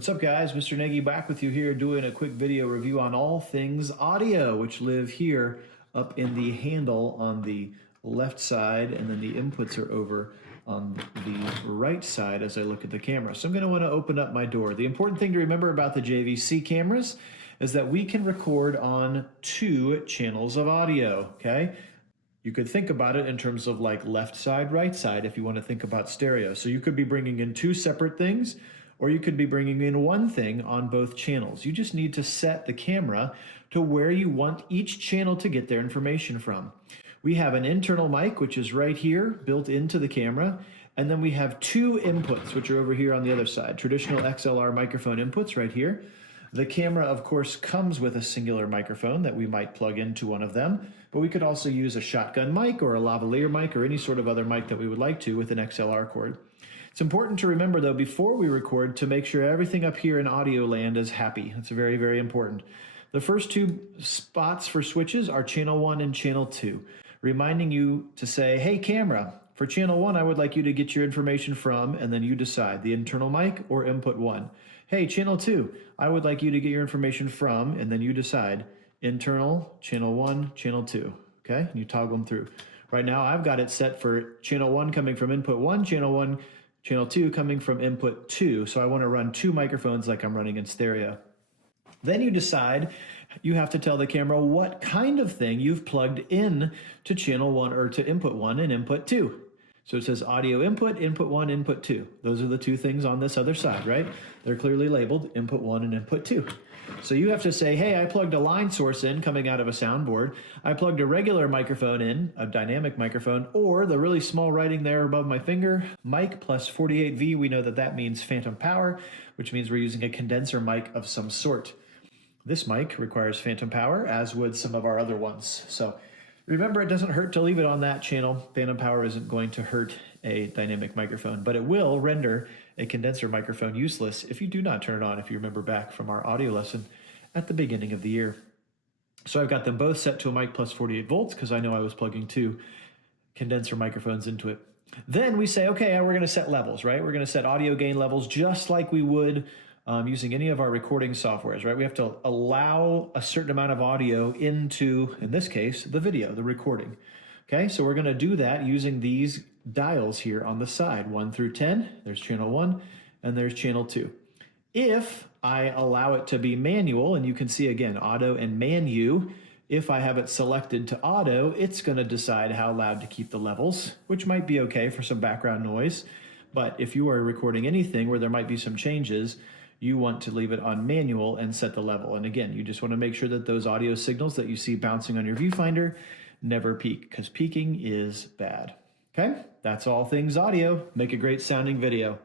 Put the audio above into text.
What's up, guys? Mr. Nagy back with you here doing a quick video review on all things audio, which live here up in the handle on the left side, and then the inputs are over on the right side as I look at the camera. So I'm going to want to open up my door. The important thing to remember about the JVC cameras is that we can record on 2 channels of audio, okay? You could think about it in terms of like left side, right side, if you want to think about stereo. So you could be bringing in 2 separate things, or you could be bringing in one thing on both channels. You just need to set the camera to where you want each channel to get their information from. We have an internal mic, which is right here, built into the camera, and then we have 2 inputs, which are over here on the other side. Traditional XLR microphone inputs right here. The camera, of course, comes with a singular microphone that we might plug into one of them, but we could also use a shotgun mic or a lavalier mic or any sort of other mic that we would like to with an XLR cord. It's important to remember, though, before we record, to make sure everything up here in audio land is happy. It's very, very important. The first 2 spots for switches are channel 1 and channel 2, reminding you to say, hey, camera, for channel 1, I would like you to get your information from, and then you decide, the internal mic or input 1. Hey, channel 2, I would like you to get your information from, and then you decide, internal, channel 1, channel 2, okay? And you toggle them through. Right now, I've got it set for channel 1 coming from input 1, channel 2 coming from input 2. So I want to run 2 microphones like I'm running in stereo. Then you decide, you have to tell the camera what kind of thing you've plugged in to channel 1 or to input 1 and input 2. So it says audio input, input 1, input 2. Those are the 2 things on this other side, right? They're clearly labeled input 1 and input 2. So you have to say, hey, I plugged a line source in coming out of a soundboard. I plugged a regular microphone in, a dynamic microphone, or the really small writing there above my finger, mic plus 48V. We know that that means phantom power, which means we're using a condenser mic of some sort. This mic requires phantom power, as would some of our other ones. So remember, it doesn't hurt to leave it on that channel. Phantom power isn't going to hurt a dynamic microphone, but it will render a condenser microphone useless if you do not turn it on, if you remember back from our audio lesson at the beginning of the year. So I've got them both set to a mic plus 48 volts because I know I was plugging 2 condenser microphones into it. Then we say, okay, we're going to set levels, right? We're going to set audio gain levels just like we would using any of our recording softwares, right? We have to allow a certain amount of audio into, in this case, the video, the recording. Okay, so we're going to do that using these dials here on the side, 1 through 10. There's channel 1 and there's channel 2. If I allow it to be manual, and you can see again, auto and manu, if I have it selected to auto, it's going to decide how loud to keep the levels, which might be okay for some background noise. But if you are recording anything where there might be some changes, you want to leave it on manual and set the level. And again, you just want to make sure that those audio signals that you see bouncing on your viewfinder never peak, because peaking is bad. Okay, that's all things audio. Make a great sounding video.